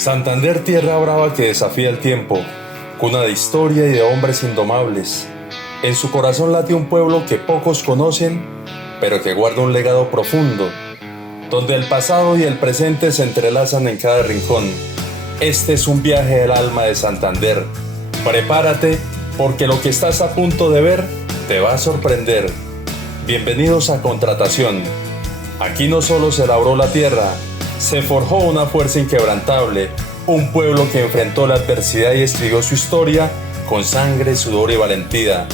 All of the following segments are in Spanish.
Santander, tierra brava que desafía el tiempo, cuna de historia y de hombres indomables. En su corazón late un pueblo que pocos conocen, pero que guarda un legado profundo, donde el pasado y el presente se entrelazan en cada rincón. Este es un viaje del alma de Santander. Prepárate, porque lo que estás a punto de ver te va a sorprender. Bienvenidos a Contratación. Aquí no solo se labró la tierra, se forjó una fuerza inquebrantable, un pueblo que enfrentó la adversidad y escribió su historia con sangre, sudor y valentía.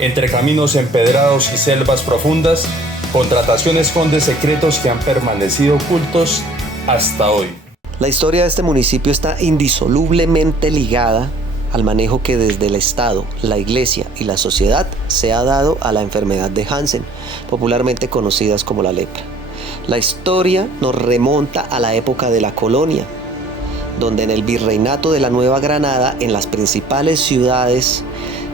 Entre caminos empedrados y selvas profundas, Contratación esconde secretos que han permanecido ocultos hasta hoy. La historia de este municipio está indisolublemente ligada al manejo que desde el Estado, la Iglesia y la sociedad se ha dado a la enfermedad de Hansen, popularmente conocidas como la lepra. La historia nos remonta a la época de la colonia, donde en el virreinato de la Nueva Granada, en las principales ciudades,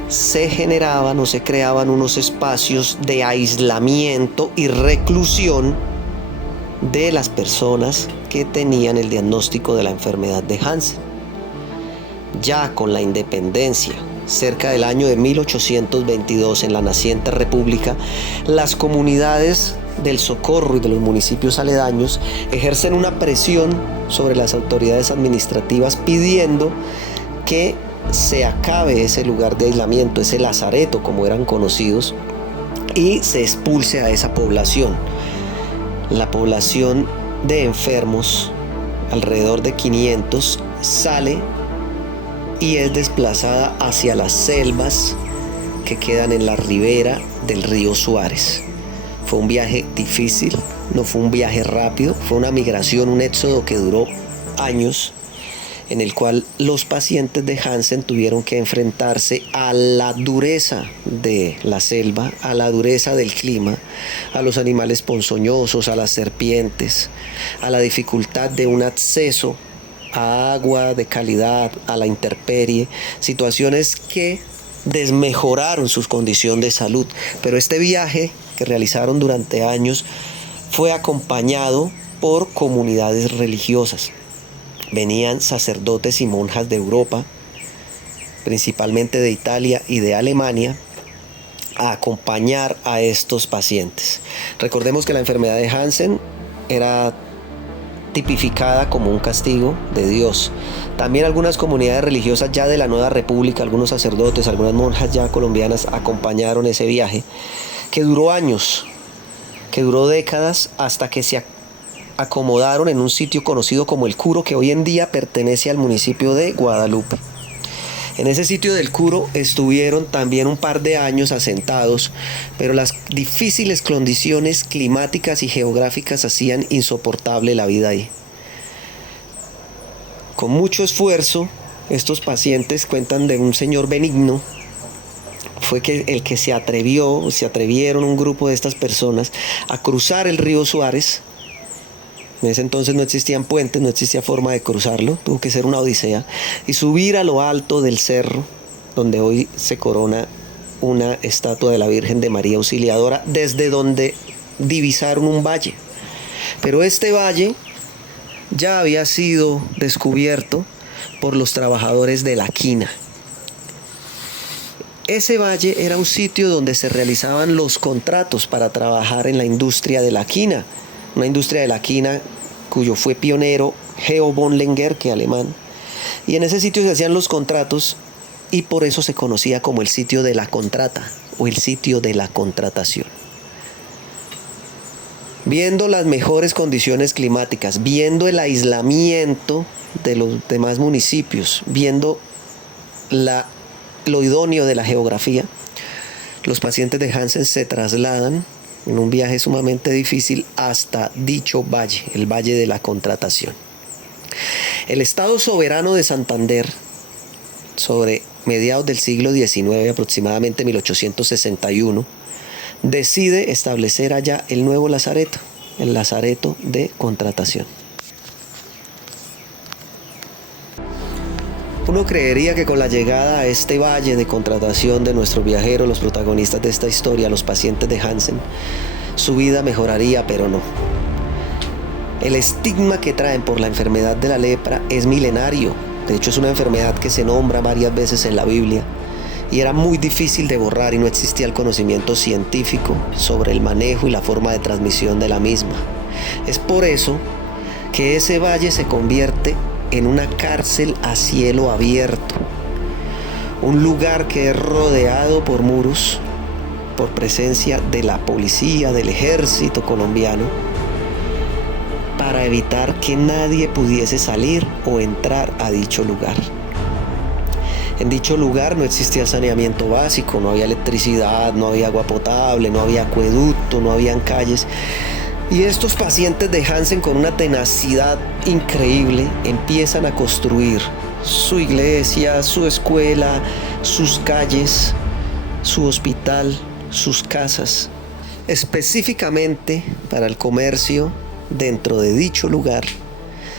se generaban o se creaban unos espacios de aislamiento y reclusión de las personas que tenían el diagnóstico de la enfermedad de Hansen. Ya con la independencia, cerca del año de 1822, en la naciente república, las comunidades del Socorro y de los municipios aledaños ejercen una presión sobre las autoridades administrativas pidiendo que se acabe ese lugar de aislamiento, ese lazareto como eran conocidos, y se expulse a esa población. La población de enfermos, alrededor de 500, sale y es desplazada hacia las selvas que quedan en la ribera del río Suárez. Fue un viaje difícil, no fue un viaje rápido, fue una migración, un éxodo que duró años, en el cual los pacientes de Hansen tuvieron que enfrentarse a la dureza de la selva, a la dureza del clima, a los animales ponzoñosos, a las serpientes, a la dificultad de un acceso a agua de calidad, a la intemperie, situaciones que desmejoraron su condición de salud. Pero este viaje que realizaron durante años fue acompañado por comunidades religiosas. Venían sacerdotes y monjas de Europa, principalmente de Italia y de Alemania, a acompañar a estos pacientes. Recordemos que la enfermedad de Hansen era tipificada como un castigo de Dios. También algunas comunidades religiosas ya de la Nueva República, algunos sacerdotes, algunas monjas ya colombianas acompañaron ese viaje, que duró años, que duró décadas, hasta que se acomodaron en un sitio conocido como El Curo, que hoy en día pertenece al municipio de Guadalupe. En ese sitio del Curo estuvieron también un par de años asentados, pero las difíciles condiciones climáticas y geográficas hacían insoportable la vida ahí. Con mucho esfuerzo, estos pacientes cuentan de un señor benigno. Fue el que se atrevieron un grupo de estas personas a cruzar el río Suárez. En ese entonces no existían puentes, no existía forma de cruzarlo, tuvo que ser una odisea, y subir a lo alto del cerro, donde hoy se corona una estatua de la Virgen de María Auxiliadora, desde donde divisaron un valle. Pero este valle ya había sido descubierto por los trabajadores de la quina. Ese valle era un sitio donde se realizaban los contratos para trabajar en la industria de la quina, una industria de la quina cuyo fue pionero Geo von Lengerke, alemán. Y en ese sitio se hacían los contratos y por eso se conocía como el sitio de la contrata o el sitio de la contratación. Viendo las mejores condiciones climáticas, viendo el aislamiento de los demás municipios, viendo lo idóneo de la geografía, los pacientes de Hansen se trasladan en un viaje sumamente difícil hasta dicho valle, el Valle de la Contratación. El Estado soberano de Santander, sobre mediados del siglo XIX, aproximadamente 1861, decide establecer allá el nuevo lazareto, el Lazareto de Contratación. Uno creería que con la llegada a este valle de contratación de nuestros viajeros, los protagonistas de esta historia, los pacientes de Hansen, su vida mejoraría, pero no. El estigma que traen por la enfermedad de la lepra es milenario. De hecho, es una enfermedad que se nombra varias veces en la Biblia y era muy difícil de borrar y no existía el conocimiento científico sobre el manejo y la forma de transmisión de la misma. Es por eso que ese valle se convierte en una cárcel a cielo abierto, un lugar que es rodeado por muros, por presencia de la policía, del ejército colombiano, para evitar que nadie pudiese salir o entrar a dicho lugar. En dicho lugar no existía saneamiento básico, no había electricidad, no había agua potable, no había acueducto, no habían calles. Y estos pacientes de Hansen, con una tenacidad increíble, empiezan a construir su iglesia, su escuela, sus calles, su hospital, sus casas, específicamente para el comercio. Dentro de dicho lugar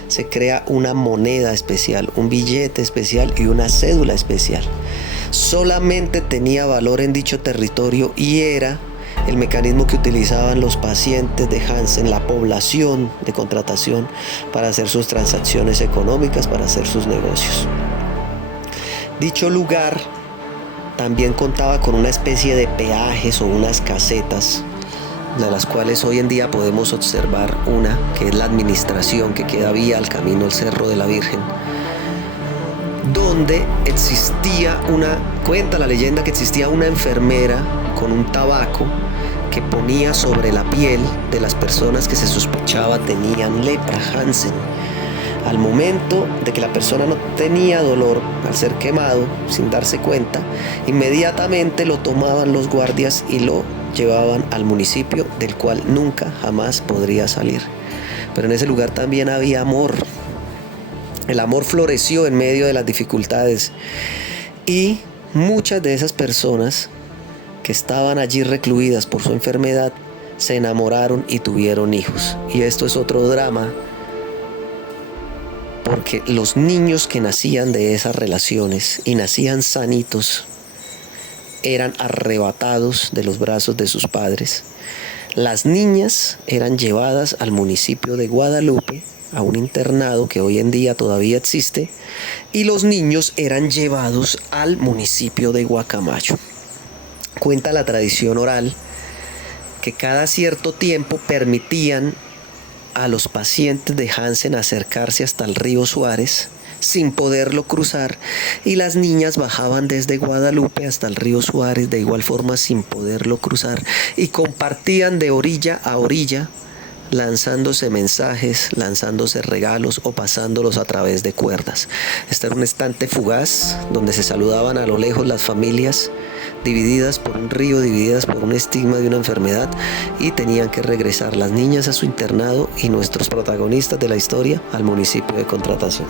se crea una moneda especial, un billete especial y una cédula especial. Solamente tenía valor en dicho territorio y era el mecanismo que utilizaban los pacientes de Hansen, la población de contratación, para hacer sus transacciones económicas, para hacer sus negocios. Dicho lugar también contaba con una especie de peajes o unas casetas, de las cuales hoy en día podemos observar una, que es la administración, que queda vía al camino al Cerro de la Virgen, donde cuenta la leyenda que existía una enfermera con un tabaco que ponía sobre la piel de las personas que se sospechaba tenían lepra, Hansen. Al momento de que la persona no tenía dolor al ser quemado, sin darse cuenta, inmediatamente lo tomaban los guardias y lo llevaban al municipio, del cual nunca jamás podría salir. Pero en ese lugar también había amor. El amor floreció en medio de las dificultades y muchas de esas personas que estaban allí recluidas por su enfermedad se enamoraron y tuvieron hijos. Y esto es otro drama, porque los niños que nacían de esas relaciones y nacían sanitos eran arrebatados de los brazos de sus padres. Las niñas eran llevadas al municipio de Guadalupe, a un internado que hoy en día todavía existe, y los niños eran llevados al municipio de Guacamayo. Cuenta la tradición oral que cada cierto tiempo permitían a los pacientes de Hansen acercarse hasta el río Suárez sin poderlo cruzar, y las niñas bajaban desde Guadalupe hasta el río Suárez de igual forma sin poderlo cruzar, y compartían de orilla a orilla, lanzándose mensajes, lanzándose regalos o pasándolos a través de cuerdas. Este era un estante fugaz donde se saludaban a lo lejos las familias, divididas por un río, divididas por un estigma de una enfermedad, y tenían que regresar las niñas a su internado y nuestros protagonistas de la historia al municipio de Contratación.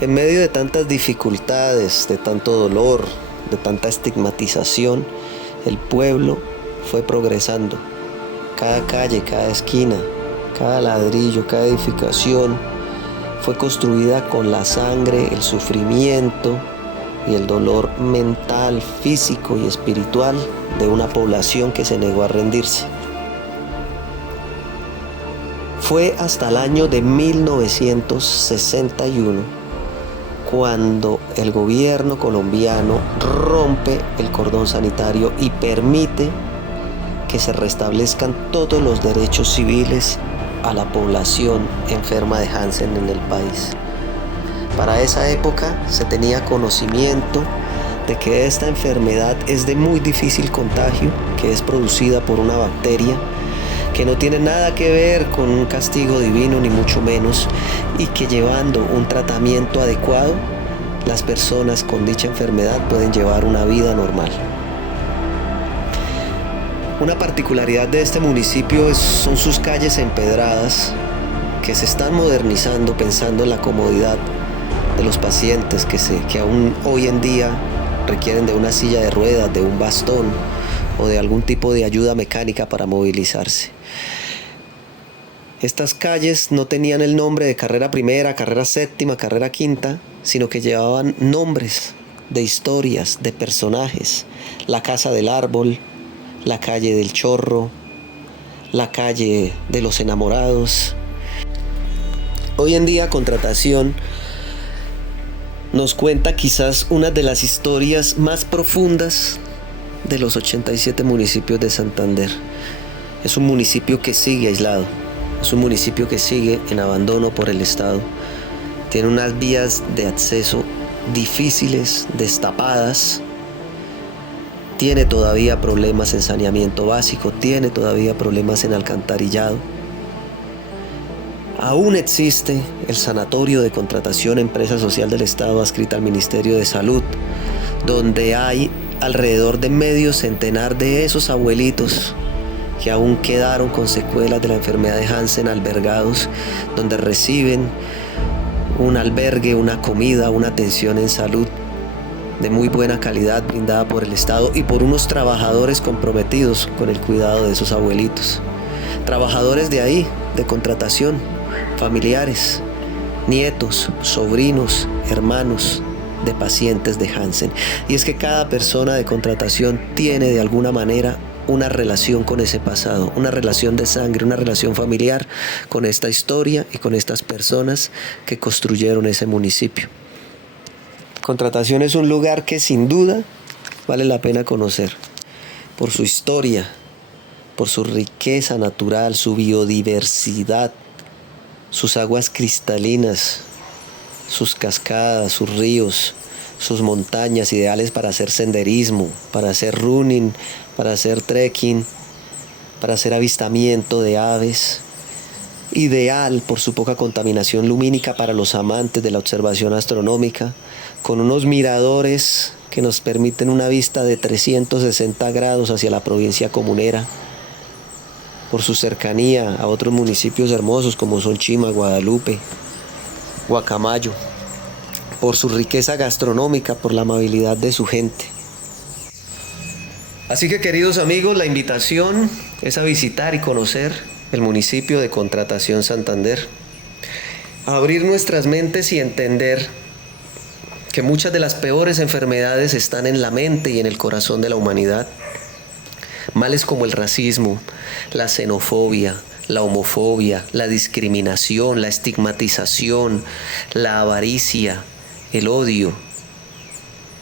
En medio de tantas dificultades, de tanto dolor, de tanta estigmatización, el pueblo fue progresando. Cada calle, cada esquina, cada ladrillo, cada edificación fue construida con la sangre, el sufrimiento y el dolor mental, físico y espiritual de una población que se negó a rendirse. Fue hasta el año de 1961 cuando el gobierno colombiano rompe el cordón sanitario y permite que se restablezcan todos los derechos civiles a la población enferma de Hansen en el país. Para esa época se tenía conocimiento de que esta enfermedad es de muy difícil contagio, que es producida por una bacteria, que no tiene nada que ver con un castigo divino ni mucho menos, y que llevando un tratamiento adecuado, las personas con dicha enfermedad pueden llevar una vida normal. Una particularidad de este municipio son sus calles empedradas, que se están modernizando pensando en la comodidad de los pacientes que aún hoy en día requieren de una silla de ruedas, de un bastón o de algún tipo de ayuda mecánica para movilizarse. Estas calles no tenían el nombre de carrera primera, carrera séptima, carrera quinta, sino que llevaban nombres de historias, de personajes. La Casa del Árbol, la Calle del Chorro, la calle de los enamorados. Hoy en día Contratación nos cuenta quizás una de las historias más profundas de los 87 municipios de Santander. Es un municipio que sigue aislado, es un municipio que sigue en abandono por el Estado. Tiene unas vías de acceso difíciles, destapadas. Tiene todavía problemas en saneamiento básico, tiene todavía problemas en alcantarillado. Aún existe el Sanatorio de Contratación, empresa social del Estado adscrita al Ministerio de Salud, donde hay alrededor de medio centenar de esos abuelitos que aún quedaron con secuelas de la enfermedad de Hansen albergados, donde reciben un albergue, una comida, una atención en salud de muy buena calidad brindada por el Estado y por unos trabajadores comprometidos con el cuidado de esos abuelitos. Trabajadores de ahí, de Contratación, familiares, nietos, sobrinos, hermanos de pacientes de Hansen. Y es que cada persona de Contratación tiene de alguna manera una relación con ese pasado, una relación de sangre, una relación familiar con esta historia y con estas personas que construyeron ese municipio. Contratación es un lugar que sin duda vale la pena conocer por su historia, por su riqueza natural, su biodiversidad, sus aguas cristalinas, sus cascadas, sus ríos, sus montañas ideales para hacer senderismo, para hacer running, para hacer trekking, para hacer avistamiento de aves. Ideal por su poca contaminación lumínica para los amantes de la observación astronómica, con unos miradores que nos permiten una vista de 360 grados hacia la provincia comunera, por su cercanía a otros municipios hermosos como son Chima, Guadalupe, Guacamayo, por su riqueza gastronómica, por la amabilidad de su gente. Así que, queridos amigos, la invitación es a visitar y conocer el municipio de Contratación Santander, a abrir nuestras mentes y entender que muchas de las peores enfermedades están en la mente y en el corazón de la humanidad. Males como el racismo, la xenofobia, la homofobia, la discriminación, la estigmatización, la avaricia, el odio.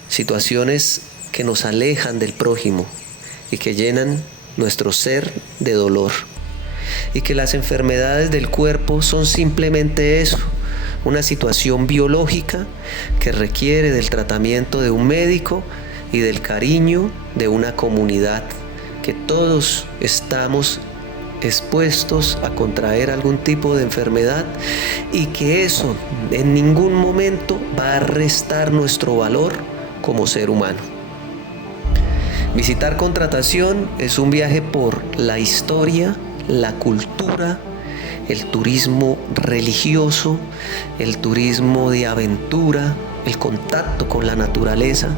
Situaciones que nos alejan del prójimo y que llenan nuestro ser de dolor. Y que las enfermedades del cuerpo son simplemente eso, una situación biológica que requiere del tratamiento de un médico y del cariño de una comunidad, que todos estamos expuestos a contraer algún tipo de enfermedad y que eso en ningún momento va a restar nuestro valor como ser humano. Visitar Contratación es un viaje por la historia, la cultura, el turismo religioso, el turismo de aventura, el contacto con la naturaleza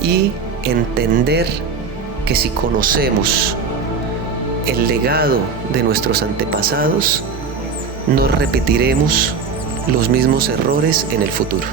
y entender que si conocemos el legado de nuestros antepasados, no repetiremos los mismos errores en el futuro.